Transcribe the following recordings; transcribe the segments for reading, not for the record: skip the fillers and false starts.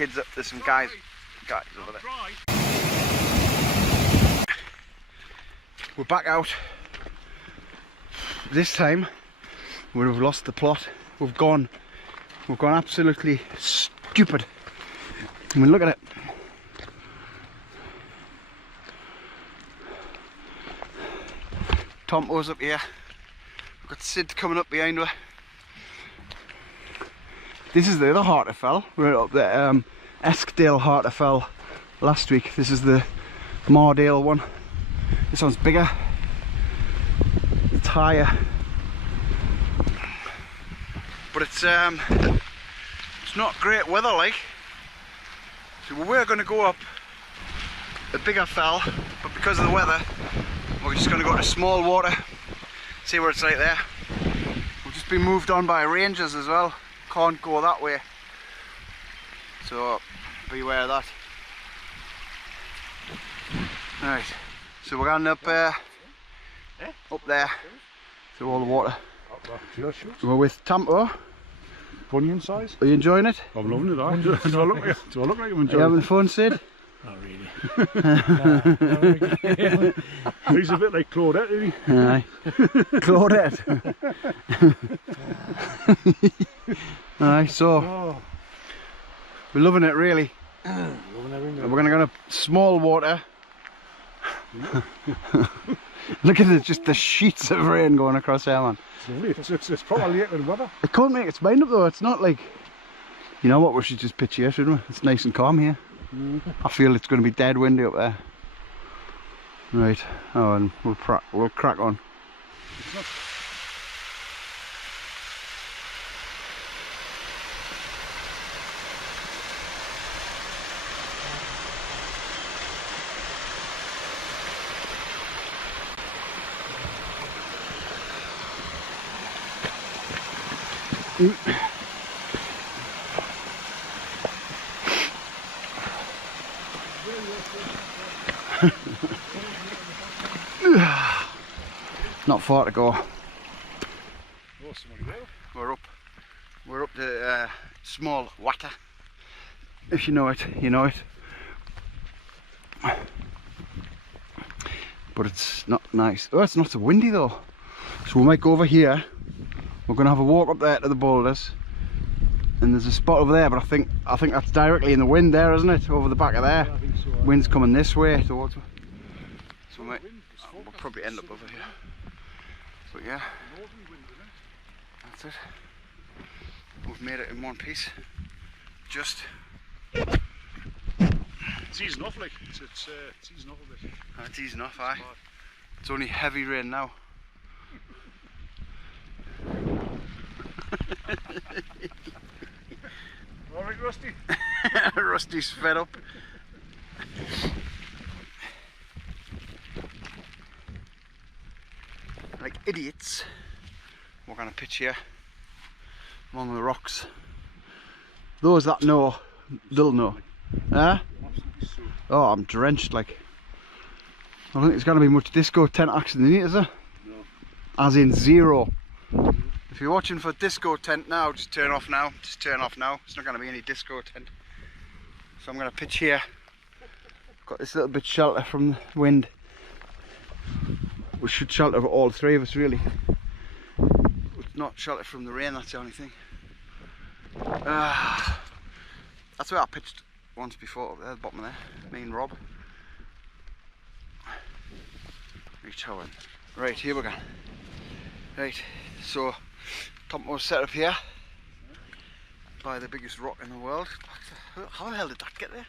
kids up. There's some guys over there. We're back out. This time we've lost the plot. We've gone absolutely stupid. I mean, look at it. Tompo's up here. We've got Sid coming up behind her. This is the other Harterfell. We were up there, Eskdale Harterfell last week. This is the Mardale one. This one's bigger. It's higher. But it's not great weather like. So we were going to go up a bigger fell, but because of the weather, we're just going to go to small water, see what it's like there. We've just been moved on by rangers as well. Can't go that way, so beware of that. Right, so we're going up there to all the water. We're with Tampo. Bunion size. Are you enjoying it? I'm loving it. Do I look like I'm enjoying it? Are you having fun, Sid? Not really. He's a bit like Claudette, isn't he? Aye. Claudette. Aye, so we're loving it really. We're going to go to small water. Look at it, just the sheets of rain going across here, man. It's probably late with weather. It can't make its mind up though. It's not like, you know what, we should just pitch here, shouldn't we? It's nice and calm here. I feel it's going to be dead windy up there. Right, oh, and we'll crack on. Not far to go. We're up to small water. If you know it, you know it. But it's not nice. Oh, it's not so windy though. So we might go over here. We're gonna have a walk up there to the boulders. And there's a spot over there, but I think that's directly in the wind there, isn't it? Over the back of there. Wind's coming this way towards me. So we'll probably end up over here. But yeah, that's it. We've made it in one piece. Just. It's easing off, like it's easing off a bit. It's easing off, aye. It's only heavy rain now. Alright, Rusty. Rusty's fed up. Like idiots, we're going to pitch here among the rocks. Those that know, they'll know. Huh? Oh, I'm drenched like. I don't think there's going to be much disco tent action in it, is there? No. As in zero. If you're watching for disco tent now, just turn off now. Just turn off now. It's not going to be any disco tent. So I'm going to pitch here. Got this little bit shelter from the wind. We should shelter all three of us really. It's not shelter from the rain, that's the only thing. That's where I pitched once before, up there, the bottom of there. Me and Rob. Right, here we go. Right, so Tompo's set up here by the biggest rock in the world. How the hell did that get there?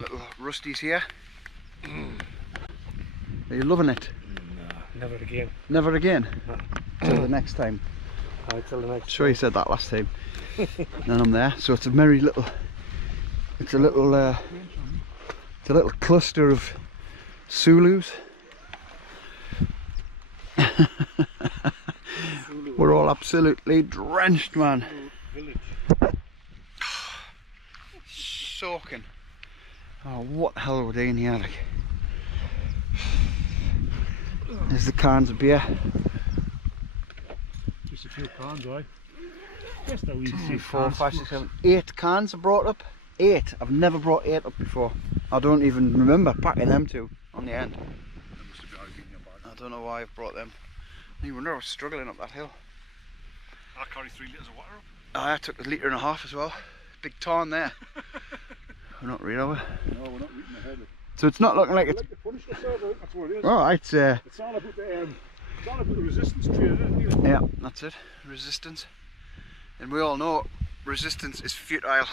Little Rusty's here. Are you loving it? No, never again. Never again? No. Till the next time. Till the next Sure you said that last time. Then I'm there. So it's a merry little, it's a little cluster of Zulus. We're all absolutely drenched, man. Soaking. Oh, what the hell are we doing here? Like? There's the cans of beer. Just a few cans, aye. Just a wee 2, 4, 5, 6, 7, 8 cans I brought up. 8. I've never brought 8 up before. I don't even remember packing them 2 on the end. I don't know why I've brought them. You wonder I was struggling up that hill. I carry 3 litres of water up. I took 1.5 litres as well. Big tarn there. We're not real, are we? No, we're not reaching ahead. So it's not looking like it's... Like to punish yourself, I think that's what it is. Alright, It's all about the resistance training, isn't it? yeah, that's it. Resistance. And we all know resistance is futile.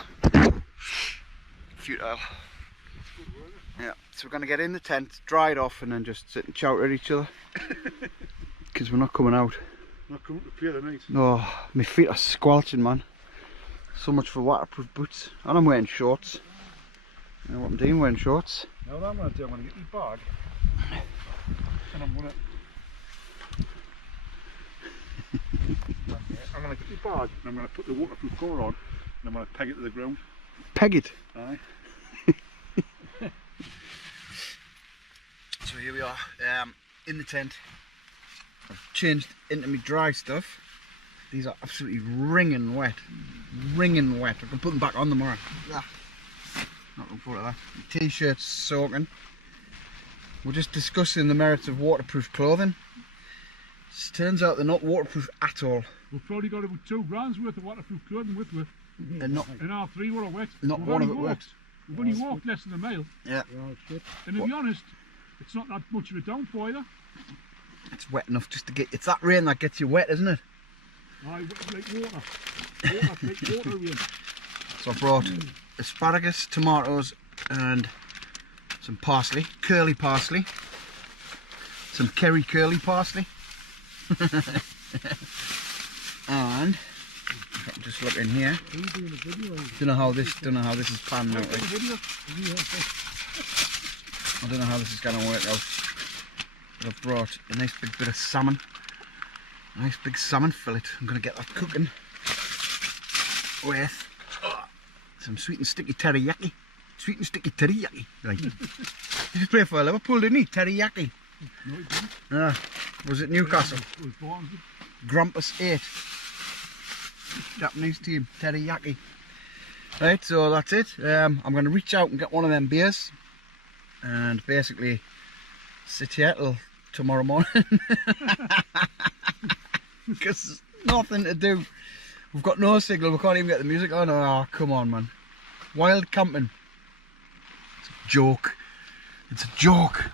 Futile. Yeah, so we're going to get in the tent, dry it off, and then just sit and shout at each other. Because we're not coming out. Not coming to play the night. No, my feet are squelching, man. So much for waterproof boots. And I'm wearing shorts. You know what I'm doing, wearing shorts. Now what I'm going to do, I'm going to get my bag. And I'm going to get my bag and I'm going to put the waterproof cover on and I'm going to peg it to the ground. Peg it? Aye. So here we are, in the tent. I've changed into my dry stuff. These are absolutely wringing wet. Wringing wet. I can put them back on tomorrow. Not looking forward to that. The t-shirt's soaking. We're just discussing the merits of waterproof clothing. It turns out they're not waterproof at all. We've probably got about 2 grand's worth of waterproof clothing with us. And not, And our 3 were wet. not We've one of only it works. We've only walked less than a mile. Yeah. And to be honest, it's not that much of a downpour either. It's wet enough just to get... It's that rain that gets you wet, isn't it? Aye, like water. Water, like water rain. So I brought asparagus, tomatoes and some parsley, curly parsley. Some curry curly parsley. And I'm just look in here. Don't know how this is panned out. Like. I don't know how this is going to work out. But I've brought a nice big bit of salmon. A nice big salmon fillet. I'm going to get that cooking with some sweet and sticky teriyaki. Sweet and sticky teriyaki. Right. He just played for Liverpool, didn't he? Teriyaki. No, it didn't. Was it Newcastle? It was Barnsley. Grumpus 8. Japanese team, teriyaki. Right, so that's it. I'm going to reach out and get one of them beers and basically sit here till tomorrow morning because there's nothing to do. We've got no signal, we can't even get the music on. Oh, come on, man. Wild camping. It's a joke. It's a joke.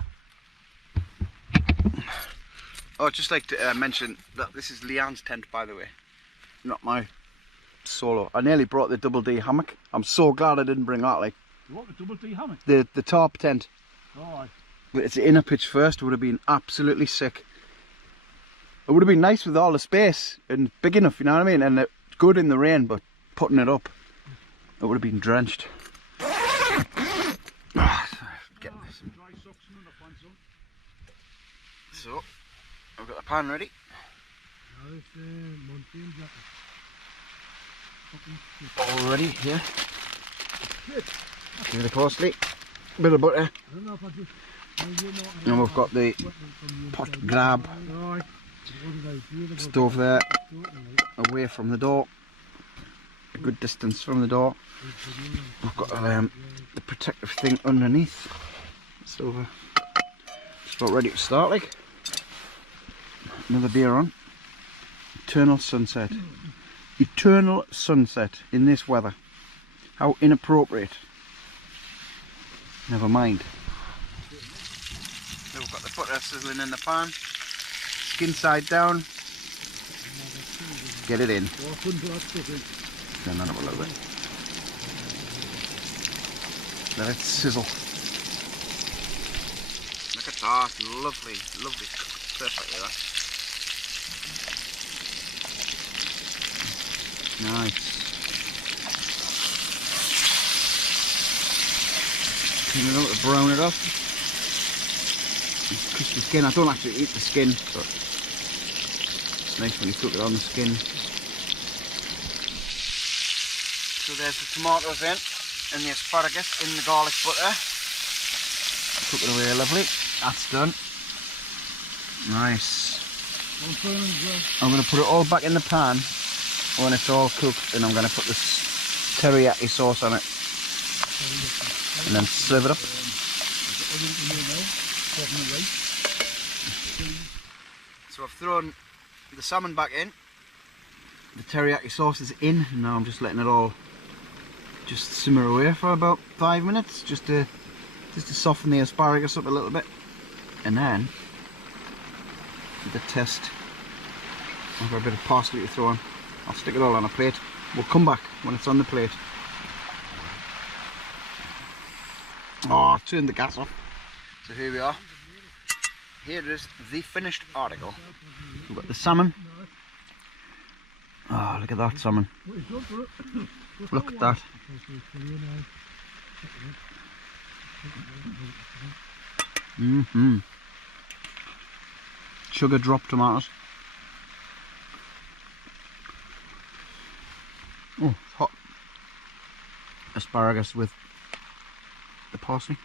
Oh, I'd just like to mention that this is Leanne's tent, by the way. Not my solo. I nearly brought the double D hammock. I'm so glad I didn't bring that. Like What, the double D hammock? the tarp tent. Oh, aye. But it's the inner pitch first. It would have been absolutely sick. It would have been nice with all the space and big enough, you know what I mean? And it's good in the rain, but putting it up, it would have been drenched. Get this. So, I've got the pan ready. All ready here. Bit of parsley, bit of butter. And we've got the pot grab stove there, away from the door, a good distance from the door. I've got the protective thing underneath. It's over. It's about ready to start, like. Another beer on. Eternal sunset. Eternal sunset in this weather. How inappropriate. Never mind. So we've got the butter sizzling in the pan. Skin side down. Get it in. Turn that up a little bit. Let it sizzle. Look at that. Lovely, lovely. Perfectly that. Nice. Clean it up to brown it up. Crispy skin. I don't actually eat the skin, but it's nice when you cook it on the skin. So there's the tomatoes in, and the asparagus in the garlic butter. Cook it away lovely. That's done. Nice. I'm going to put it all back in the pan when it's all cooked, and I'm going to put this teriyaki sauce on it and then serve it up. So I've thrown the salmon back in, the teriyaki sauce is in, and now I'm just letting it all just simmer away for about 5 minutes, just to soften the asparagus up a little bit. And then with the test, I've got a bit of parsley to throw on. I'll stick it all on a plate. We'll come back when it's on the plate. Oh, I've turned the gas off. So here we are. Here is the finished article. We've got the salmon. Oh, look at that salmon. Look at that. Sugar drop tomatoes. Oh, it's hot. Asparagus with the parsley.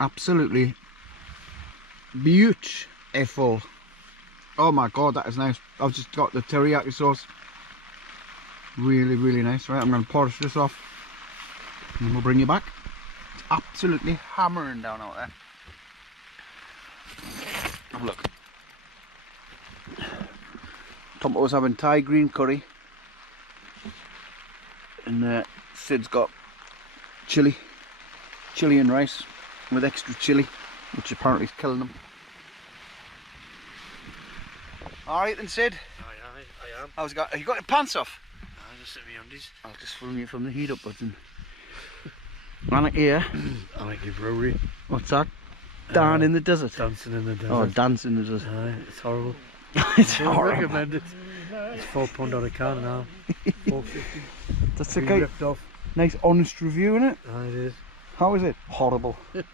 Absolutely beautiful. Oh my god, that is nice. I've just got the teriyaki sauce. Really, really nice. Right, I'm going to polish this off and we'll bring you back. It's absolutely hammering down out there. Have a look. Tom was having Thai green curry, and Sid's got chilli and rice with extra chilli, which apparently is killing them. Alright then, Sid. I am. How's it got? Have you got your pants off? I just set me undies. I'll just film you from the heat up button. And here. I like your brewery. What's that? Down in the desert. Dancing in the desert. Oh, dancing in the desert. It's horrible. It's I don't horrible. recommend it. It's £4 on a can now. £4.50. That's a Been great, ripped off. nice honest review, isn't it? It is. How is it? Horrible. I'm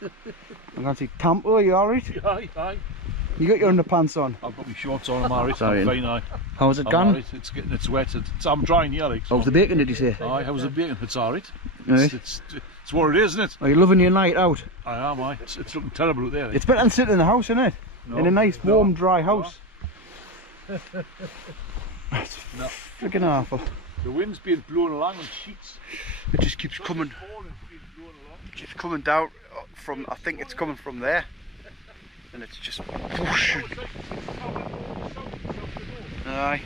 going to take Campo, are you alright? Aye. You got your underpants on? I've got my shorts on, I'm alright. Sorry. I'm fine, aye. How's it I'm gone? alright. It's wet. I'm drying here, like. How's the bacon, did you say? Aye, how's the bacon? It's alright. Right. It's what it is, isn't it? Are you loving your night out? I am, aye. It's looking terrible out there. Like. It's better than sitting in the house, isn't it? No, In a nice, no, warm, dry house. no. It's No. freaking awful. The wind's being blown along in sheets. It just keeps coming. It's coming down from, I think it's coming from there. And it's just whooshing. Aye.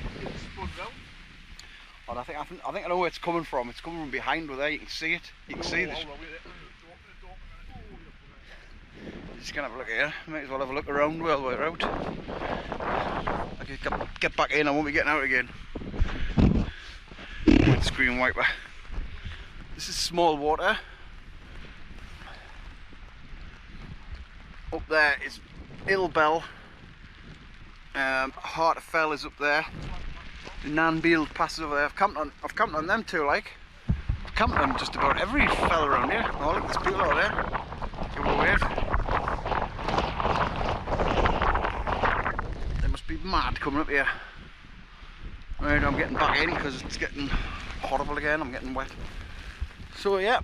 Oh, I think I know where it's coming from. It's coming from behind where there. You can see it. You can see this. Just gonna have a look here. Might as well have a look around while we're out. I can get back in. I won't be getting out again. Windscreen wiper. This is small water. Up there is Ilbel. Heart of Fell is up there. The Nanbeeld passes over there. I've camped on them too, like. I've camped on just about every fell around here. Oh look, there's people out there. Give it a wave. They must be mad coming up here. Right, I'm getting back in because it's getting horrible again. I'm getting wet. So yeah,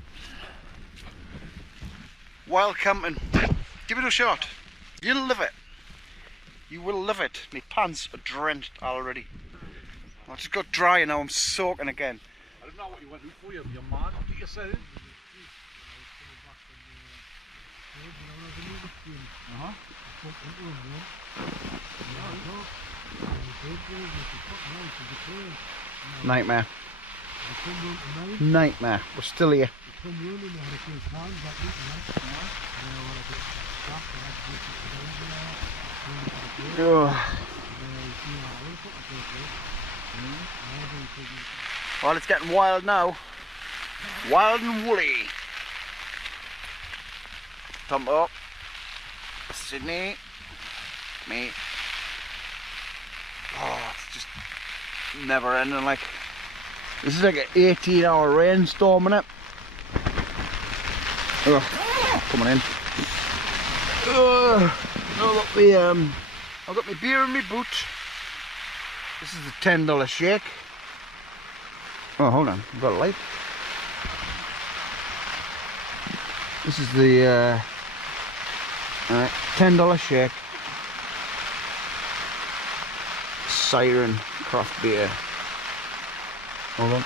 wild camping. Give it a shot. You'll love it. You will love it. My pants are drenched already. I just got dry and now I'm soaking again. I don't know what you went out for. You're mad. What you said? Nightmare. Nightmare. We're still here. Well, it's getting wild now. Wild and woolly. Thumb up. Sydney. Me. Oh, it's just never ending. Like, this is like an 18-hour rainstorm, innit? Coming in. I've got my beer in my boot. This is the $10 shake. Oh, hold on, I've got a light. This is the $10 shake. Siren craft beer. Hold on.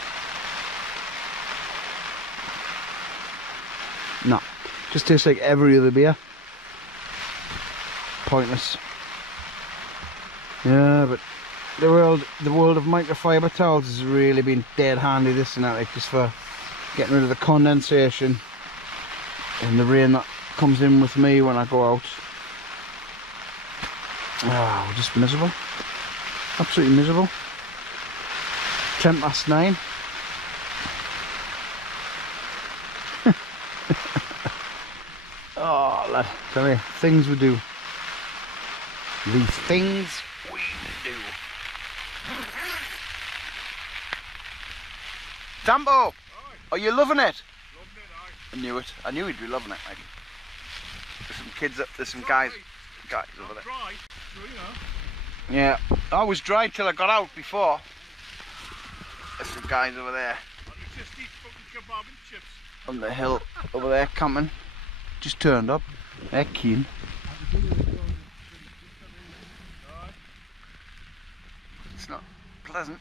No, just tastes like every other beer. Pointless. Yeah, but the world of microfiber towels has really been dead handy. This and that, like, just for getting rid of the condensation and the rain that comes in with me when I go out. Ah, just miserable. Absolutely miserable. 9:10. Oh, lad, tell me, things we do. These things we do. Tambo, are you loving it? I knew it. I knew he'd be loving it. Like, there's some kids up. There's some guys over there. Yeah, I was dry till I got out before. There's some guys over there. On the hill over there camping. Just turned up. They're keen. It's not pleasant.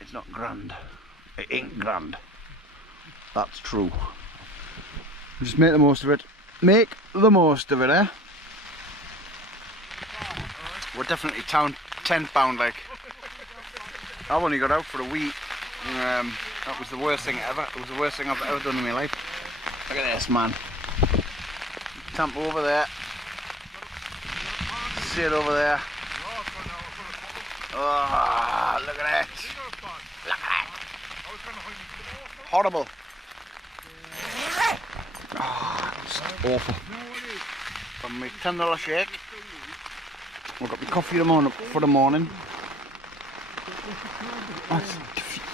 It's not grand. It ain't grand. That's true. Just make the most of it. Make the most of it, eh? We're definitely tent bound, like. I've only got out for a week. That was the worst thing ever. It was the worst thing I've ever done in my life. Look at this, man. Camp over there. Sit over there. Oh, look at it. Look at it. Horrible. Oh, it's awful. From my $10 shake. We've got my coffee for the morning.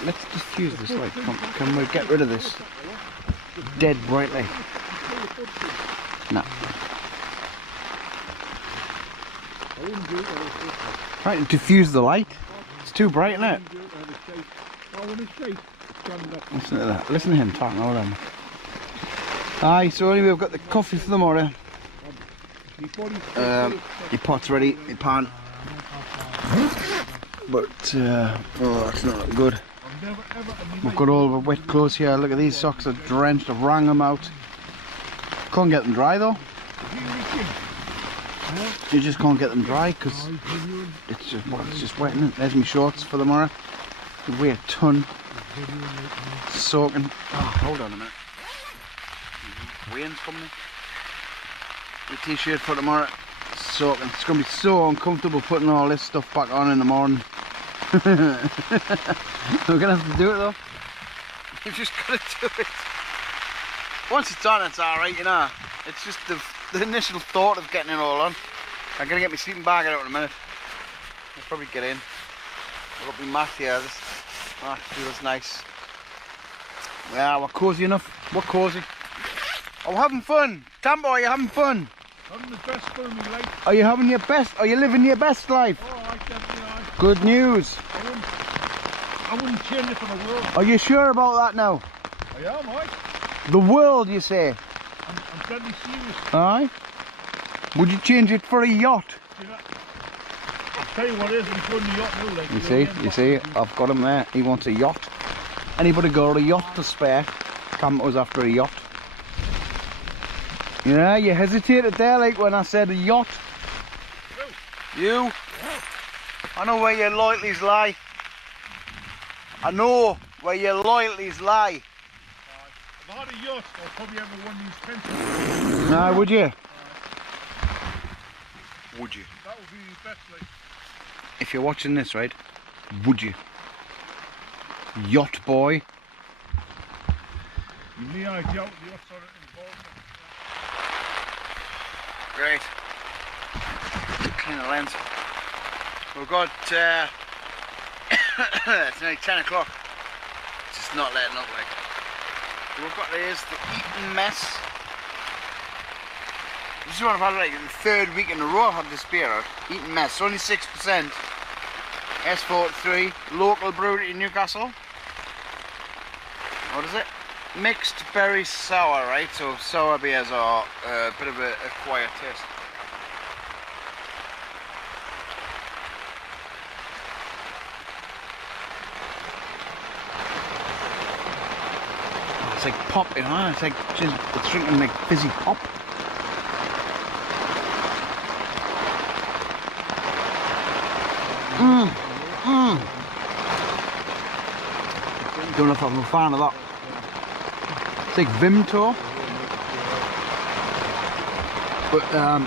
Let's diffuse this light. Can we get rid of this dead bright light? No. Right, diffuse the light. It's too bright, isn't it? Listen to that. Listen to him talking. Hold on. Aye, so anyway, we've got the coffee for the morning. Your pot's ready, your pan. But, oh, that's not good. We've got all the wet clothes here. Look at these socks are drenched. I've wrung them out. Can't get them dry though. You just can't get them dry because it's just wet, isn't it? There's my shorts for the morrow. They weigh a ton. Soaking. Oh, hold on a minute. Rain's coming. The t-shirt for tomorrow. Soaking. It's going to be so uncomfortable putting all this stuff back on in the morning. We're going to have to do it though. You've just got to do it. Once it's on, it's alright, you know. It's just the initial thought of getting it all on. I'm going to get my sleeping bag out in a minute. I'll probably get in. I've got my mat here. This feels nice. Yeah, we're cosy enough. We're cosy. Oh, we're having fun. Tambo, are you having fun? Having the best fun in my life. Are you having your best? Are you living your best life? Oh, I definitely are. Good news. I wouldn't change it for the world. Are you sure about that now? I am, aye. The world, you say? I'm deadly serious. Aye? Would you change it for a yacht? You know, I'll tell you what it is, I'm going to the yacht now. Like, You see, I've got him there. He wants a yacht. Anybody got a yacht to spare? Come to us after a yacht. Yeah, you hesitated there, like when I said a yacht. You? I know where your loyalties lie. I know where your loyalties lie. If I had a yacht, I'd probably have one of these tents. Nah, would you? Would you? That would be the best, like. If you're watching this, right? Would you? Yacht boy. Me, I doubt the yachts are involved. Great. Clean the lens. We've got it's nearly 10 o'clock. It's just not letting up, like. So we've got this, the Eaton mess. This is what I've had, like the third week in a row I've had this beer out. Eaton mess, only 6%. S43, local brewery in Newcastle. What is it? Mixed berry sour, right? So sour beers are a bit of a quiet taste. It's like pop, you know. It's like just, it's drinking like fizzy pop. Don't know if I'm a fan of that. It's like Vimto. But so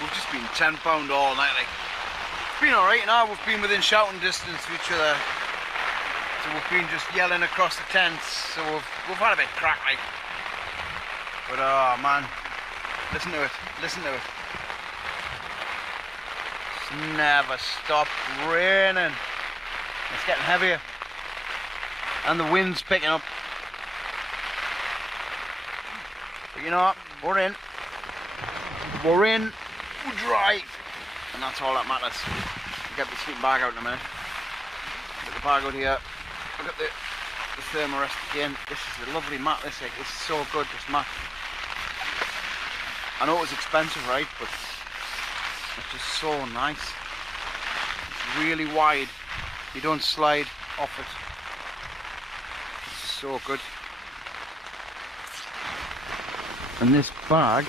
we've just been £10 all night. Like, it's been alright now. We've been within shouting distance of each other. So we've been just yelling across the tents. So we've had a bit crack, like. But oh man, listen to it. Listen to it. It's never stopped raining. It's getting heavier. And the wind's picking up. But you know what? We're in. We're in. We're dry. And that's all that matters. I'll get the sleeping bag out in a minute. Get the bag out here. I've got the thermarest again. This is a lovely mat. This is so good, this mat. I know it was expensive, right? But it's just so nice. It's really wide. You don't slide off it. It's so good. And this bag,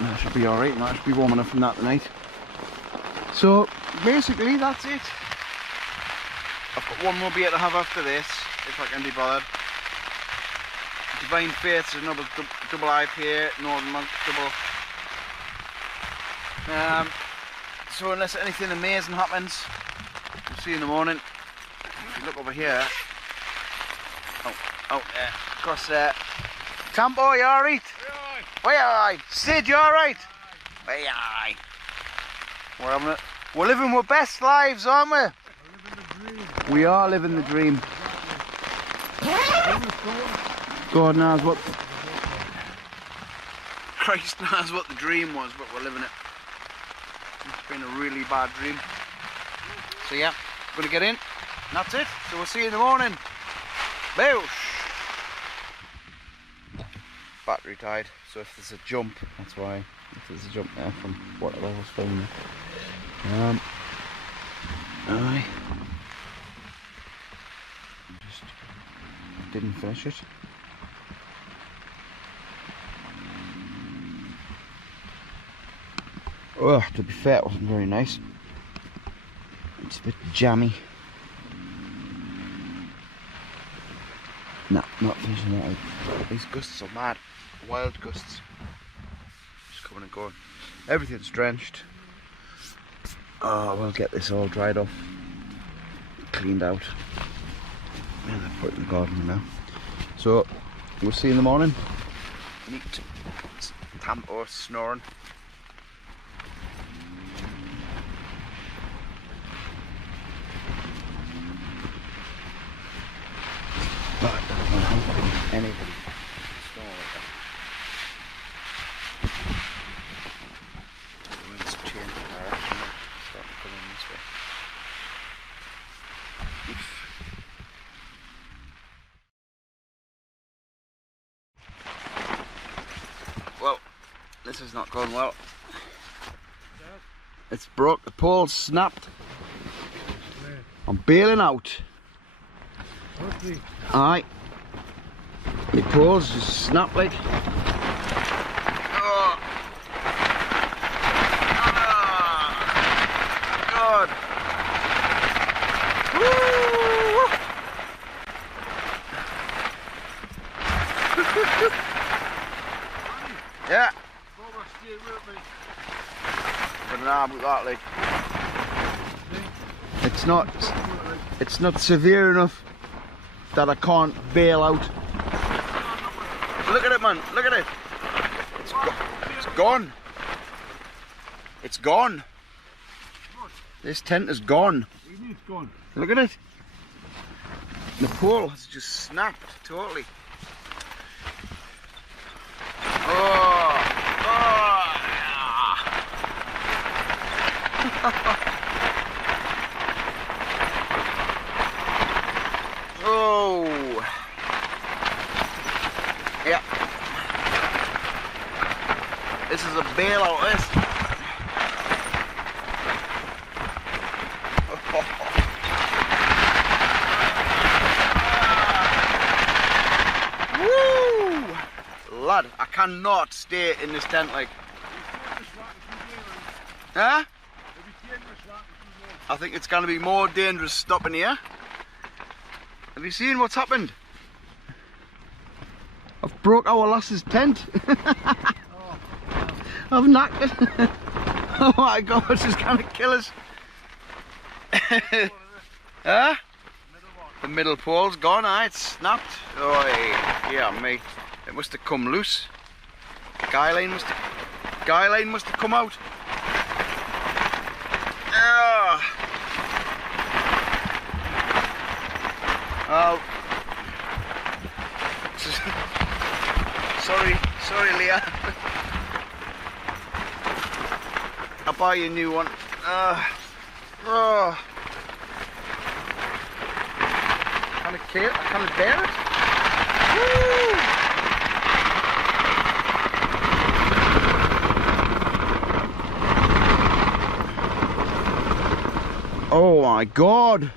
that should be alright. That should be warm enough from that tonight. So basically that's it. I've got one more beer to have after this, if I can be bothered. Divine Faith's another double IPA, Northern Monk double. So unless anything amazing happens, we'll see you in the morning. If you look over here, across there. Tampo, you alright? Why alright? Sid, you alright? Why aye? We're living our best lives, aren't we? We are living the dream. God knows what. Christ knows what the dream was, but we're living it. It's been a really bad dream. So yeah, gonna get in. And that's it. So we'll see you in the morning. Boosh! Battery died, so if there's a jump, that's why. If there's a jump there from whatever I was filming. Aye. Just didn't finish it. Oh, to be fair, it wasn't very nice. It's a bit jammy. Nah, not finishing that out. These gusts are mad. Wild gusts. Just coming and going. Everything's drenched. Oh, we'll get this all dried off. Cleaned out. And I'll put it in the garden now. So, we'll see you in the morning. Neat. Tampo snoring. But I don't know anybody snore like that. The wind's changing direction now. It's starting to come in this way. Well, this is not going well. It's broke, the pole's snapped. I'm bailing out. Aye. The poles just snap like. Oh. God. Woo. Yeah. But nah, with that, like, it's not severe enough that I can't bail out. Look at it, man. Look at it. It's gone. It's gone. This tent is gone. It's gone. Look at it. The pole has just snapped totally. Oh. Oh. Yeah. This is a bailout, this. cannot stay in this tent, like. Huh? I think it's going to be more dangerous stopping here. Have you seen what's happened? I've broke our lass's tent. I've knocked it. Oh my god, she's going to kill us. Huh? The middle pole's gone, it's snapped. Oh yeah, mate. It must have come loose. Guy line must have come out. Oh. Sorry Leah. I'll buy you a new one. Oh. I can't bear it. Woo. Oh my god.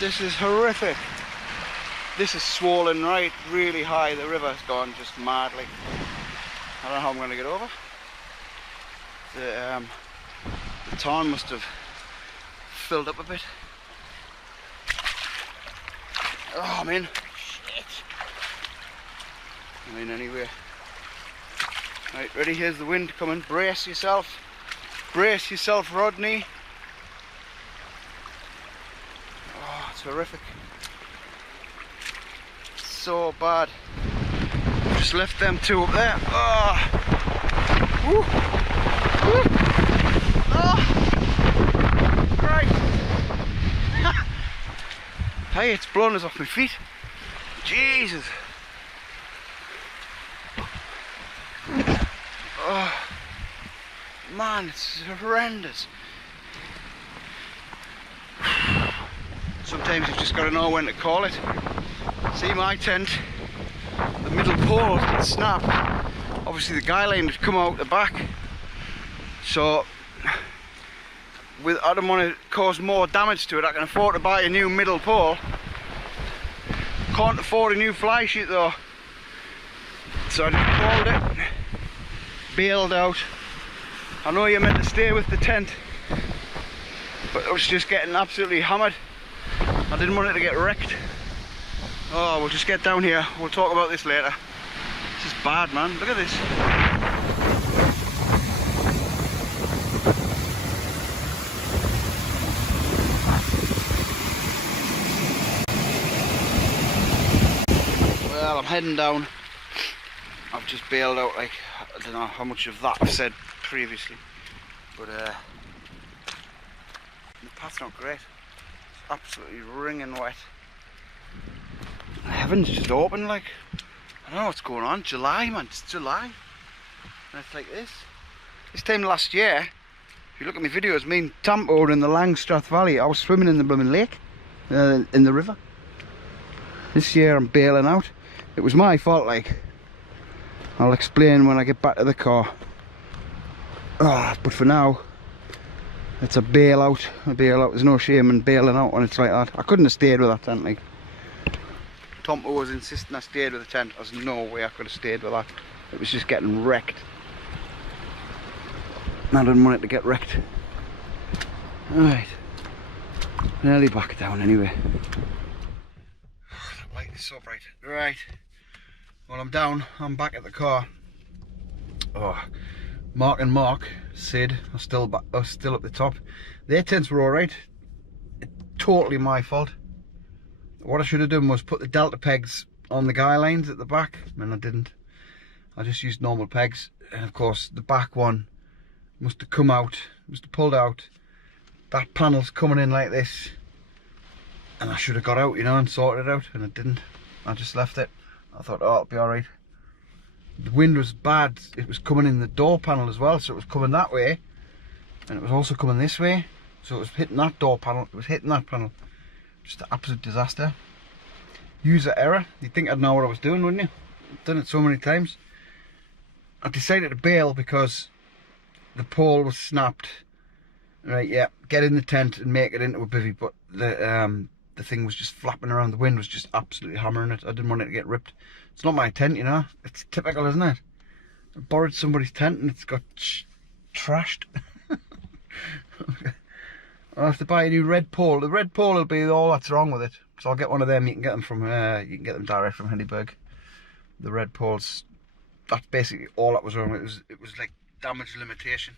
This is horrific. This is swollen right really high. The river's gone just madly. I don't know how I'm going to get over. The tarn must have filled up a bit. Oh, I'm in. Shit. I'm in anyway. Right, ready? Here's the wind coming. Brace yourself. Brace yourself, Rodney. It's horrific. So bad. Just left them two up there. Oh. Woo. Woo. Oh. Right. Hey, it's blown us off my feet. Jesus. Oh. Man, it's horrendous. Sometimes you've just got to know when to call it. See my tent, the middle pole had snapped. Obviously the guy line had come out the back. So I don't want to cause more damage to it. I can afford to buy a new middle pole. Can't afford a new fly sheet though. So I just called it, bailed out. I know you're meant to stay with the tent, but I was just getting absolutely hammered. I didn't want it to get wrecked. Oh, we'll just get down here. We'll talk about this later. This is bad, man. Look at this. Well, I'm heading down. I've just bailed out, like, I don't know how much of that I've said previously. But, the path's not great. Absolutely wringing wet. The heavens just open, like, I don't know what's going on. July, man, it's July and it's like this. This time last year, if you look at my videos, me and Tampa were in the Langstrath Valley. I was swimming in the blooming lake, in the river. This year I'm bailing out. It was my fault, like. I'll explain when I get back to the car. But for now, it's a bail out. There's no shame in bailing out when it's like that. I couldn't have stayed with that tent, like. Tompo was insisting I stayed with the tent. There's no way I could have stayed with that. It was just getting wrecked. And I didn't want it to get wrecked. Alright. Nearly back down anyway. That light is so bright. Right. Well, I'm down. I'm back at the car. Oh. Mark and Mark, Sid, are still up the top. Their tents were alright. Totally my fault. What I should have done was put the delta pegs on the guy lines at the back, and I didn't. I just used normal pegs, and of course the back one must have come out, must have pulled out. That panel's coming in like this, and I should have got out, you know, and sorted it out, and I didn't. I just left it. I thought, oh, it'll be alright. The wind was bad. It was coming in the door panel as well, so it was coming that way, and it was also coming this way, so it was hitting that door panel, it was hitting that panel. Just an absolute disaster. User error. You'd think I'd know what I was doing, wouldn't you? I've done it so many times. I decided to bail because the pole was snapped. Right, yeah, get in the tent and make it into a bivvy, but the thing was just flapping around. The wind was just absolutely hammering it. I didn't want it to get ripped. It's not my tent, you know. It's typical, isn't it? I borrowed somebody's tent and it's got trashed. I'll have to buy a new red pole. The red pole will be all that's wrong with it. So I'll get one of them. You can get them from direct from Hindenburg. The red poles. That's basically all that was wrong with it. It was like damage limitation.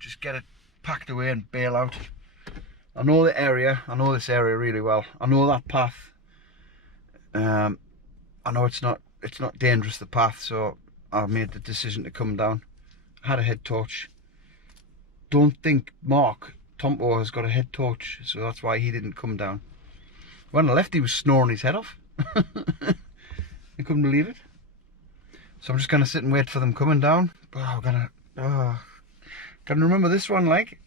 Just get it packed away and bail out. I know the area. I know this area really well. I know that path. I know it's not dangerous, the path, so I made the decision to come down. I had a head torch. Don't think Mark Tompo has got a head torch, so that's why he didn't come down. When I left, he was snoring his head off. I couldn't believe it. So I'm just gonna sit and wait for them coming down. Oh, I'm gonna remember this one, like.